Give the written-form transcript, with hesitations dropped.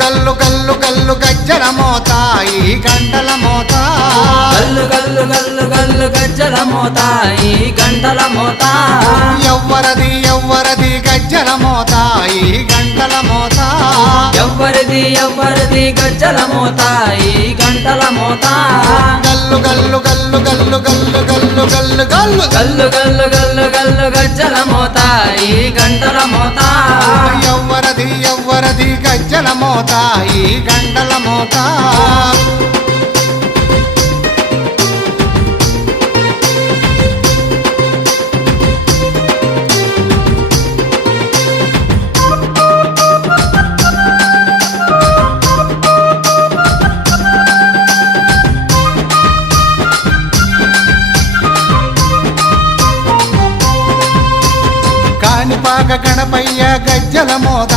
గల్లు గల్లు గల్లు గజ్జల మోత ఈ గంటల మోత గల్లు గల్లు గల్లు గల్లు గజ్జల మోత ఈ గంటల మోత ఎవ్వరది ఎవ్వరది గజ్జల మోత ఈ గంటల మోత ఎవ్వరిది ఎవ్వరిది గజ్జల మోత ఈ గంటల మోత గల్లు గల్లు గల్లు గల్లు గల్లు గల్లు గల్లు గల్లు గల్లు గల్లు గల్లు గల్లు గజ్జల మోత ఈ గంటల మోత ఎవ్వరది ఎవ్వరది గజ్జల మోత ఈ గంటల మోత కాణిపాక గణపయ్య గజ్జల మోత